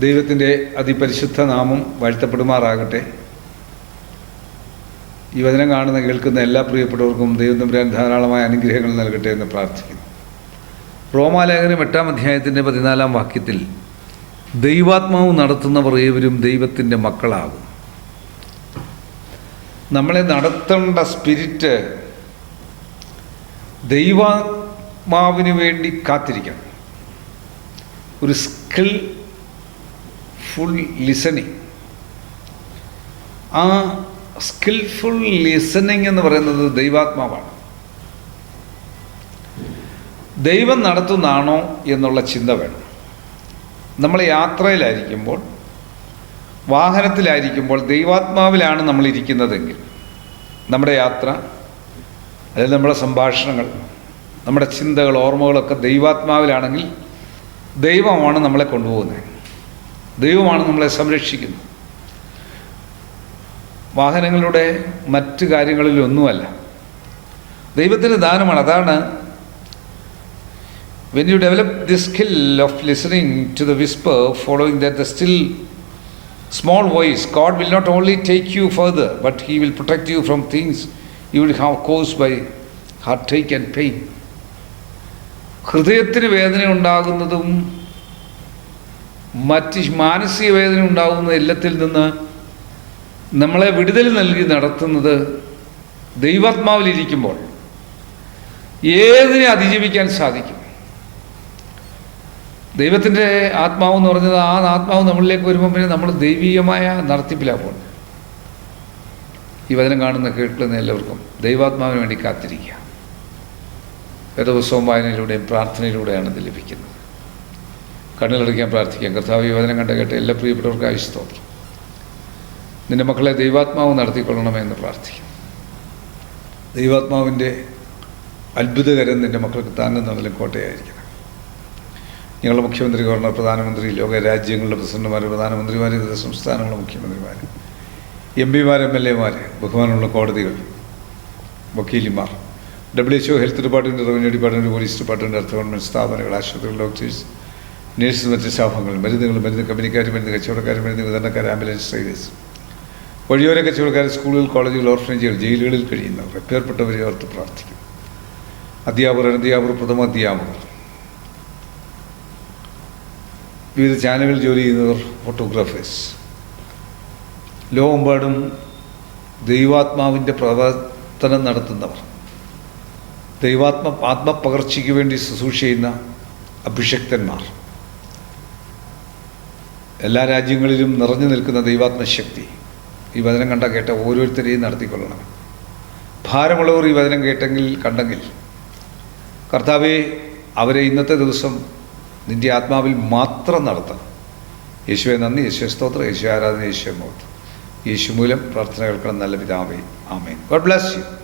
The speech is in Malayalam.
ദൈവത്തിന്റെ അതിപരിശുദ്ധ നാമം വാഴ്ത്തപ്പെടുമാറാകട്ടെ. ഈ വചനം കാണുന്ന കേൾക്കുന്ന എല്ലാ പ്രിയപ്പെട്ടവർക്കും ദൈവം തമ്പുരാൻ ധാരാളമായ അനുഗ്രഹങ്ങൾ നൽകട്ടെ എന്ന് പ്രാർത്ഥിക്കുന്നു. റോമാലേഖനം എട്ടാം അധ്യായത്തിന്റെ പതിനാലാം വാക്യത്തിൽ ദൈവാത്മാവ് നടത്തുന്നവർ ഏവരും ദൈവത്തിന്റെ മക്കളാകും. നമ്മളെ നടത്തേണ്ട സ്പിരിറ്റ് ദൈവാത്മാവിന് വേണ്ടി കാത്തിരിക്കണം. ഒരു സ്കിൽ ഫുൾ ലിസണിങ് ആ സ്കിൽഫുൾ ലിസണിങ് എന്ന് പറയുന്നത് ദൈവാത്മാവാണ്. ദൈവം നടത്തുന്നതാണോ എന്നുള്ള ചിന്ത വേണം. നമ്മൾ യാത്രയിലായിരിക്കുമ്പോൾ വാഹനത്തിലായിരിക്കുമ്പോൾ ദൈവാത്മാവിലാണ് നമ്മൾ ഇരിക്കുന്നതെങ്കിൽ നമ്മുടെ യാത്ര അല്ലെങ്കിൽ നമ്മുടെ സംഭാഷണങ്ങൾ നമ്മുടെ ചിന്തകൾ ഓർമ്മകളൊക്കെ ദൈവാത്മാവിലാണെങ്കിൽ ദൈവമാണ് നമ്മളെ കൊണ്ടുപോകുന്നത്. ദൈവമാണ് നമ്മളെ സംരക്ഷിക്കുന്നത്. വാഹനങ്ങളുടെ മറ്റ് കാര്യങ്ങളിലൊന്നുമല്ല. ദൈവത്തിന്റെ ദാനമാണ്. അതാണ് when you develop the skill of listening to the whisper following the still small voice God will not only take you further but he will protect you from things you will have cause by heart take and pain ഹൃദയത്തിന് വേദന ഉണ്ടാകുന്നതും മറ്റ് മാനസിക വേദന ഉണ്ടാകുന്ന എല്ലാത്തിൽ നിന്ന് നമ്മളെ വിടുതൽ നൽകി നടത്തുന്നത് ദൈവാത്മാവിലിരിക്കുമ്പോൾ ഏതിനെ അതിജീവിക്കാൻ സാധിക്കും? ദൈവത്തിന്റെ ആത്മാവ് എന്ന് പറഞ്ഞത് ആ ആത്മാവ് നമ്മളിലേക്ക് വരുമ്പോൾ പിന്നെ നമ്മൾ ദൈവീകമായ നടത്തിപ്പിലാണ് ഈ വചനം കാണുന്ന കേൾക്കുന്ന എല്ലാവർക്കും ദൈവാത്മാവിന് വേണ്ടി കാത്തിരിക്കുക. വേദപുസ്തകം വായനയിലൂടെയും പ്രാർത്ഥനയിലൂടെയാണ് ഇത് ലഭിക്കുന്നത്. കണ്ണിലടയ്ക്കാൻ പ്രാർത്ഥിക്കാം. കർത്താവ് ഈ വചനം കണ്ട കേട്ട എല്ലാ പ്രിയപ്പെട്ടവർക്കും ആയുസ്തോത്രം നിന്റെ മക്കളെ ദൈവാത്മാവ് നടത്തിക്കൊള്ളണമെന്ന് പ്രാർത്ഥിക്കും. ദൈവാത്മാവിന്റെ അത്ഭുതകരം നിന്റെ മക്കൾക്ക് താങ്ങുന്നതിലും കോട്ടയായിരിക്കണം. ഞങ്ങളുടെ മുഖ്യമന്ത്രി ഗവർണർ പ്രധാനമന്ത്രി ലോക രാജ്യങ്ങളുടെ പ്രസിഡന്റുമാർ പ്രധാനമന്ത്രിമാർ വിവിധ സംസ്ഥാനങ്ങളുടെ മുഖ്യമന്ത്രിമാർ എം പിമാർ എം എൽ എമാർ ബഹുമാനമുള്ള കോടതികൾ വക്കീലിമാർ W H O health department revenue department police department അർത്ഥ ഗവൺമെന്റ് സ്ഥാപനങ്ങൾ ആശുപത്രികൾ ഡോക്ടേഴ്സ് നേഴ്സ് മറ്റ് സ്റ്റാഫുകൾ മരുന്നുകൾ മരുന്ന് കമ്പനിക്കാർ മരുന്ന് കച്ചവടക്കാർ മരുന്ന് വിതരണക്കാർ ആംബുലൻസ് ഡ്രൈവേഴ്സ്. വഴിയോര കച്ചവടക്കാർ സ്കൂളുകൾ കോളേജുകൾ ഓർഫനേജുകൾ ജയിലുകളിൽ കഴിയുന്നവർ പേർപ്പെട്ടവരെ ഓർത്ത് പ്രാർത്ഥിക്കും. അധ്യാപകർ അനധ്യാപകർ പ്രഥമ അധ്യാപകർ. വിവിധ ചാനലുകളിൽ ജോലി ചെയ്യുന്നവർ ഫോട്ടോഗ്രാഫേഴ്സ്. ലോകമെമ്പാടും ദൈവാത്മാവിന്റെ പ്രവർത്തനം നടത്തുന്നവർ. ദൈവാത്മ ആത്മപകർച്ചയ്ക്ക് വേണ്ടി ശുശ്രൂഷ ചെയ്യുന്ന അഭിഷക്തന്മാർ. എല്ലാ രാജ്യങ്ങളിലും നിറഞ്ഞു നിൽക്കുന്ന ദൈവാത്മശക്തി ഈ വചനം കണ്ട കേട്ട ഓരോരുത്തരെയും നടത്തിക്കൊള്ളണം. ഭാരമുള്ളവർ ഈ വചനം കേട്ടെങ്കിൽ കണ്ടെങ്കിൽ കർത്താവെ അവരെ ഇന്നത്തെ ദിവസം നിന്റെ ആത്മാവിൽ മാത്രം നടത്തണം. യേശുവെ നന്ദി. യേശു സ്തോത്രം. യേശു ആരാധന. യേശു മോത്ത് യേശു മൂലം പ്രാർത്ഥന കേൾക്കണം നല്ല പിതാവേ. ആമേൻ. God bless you.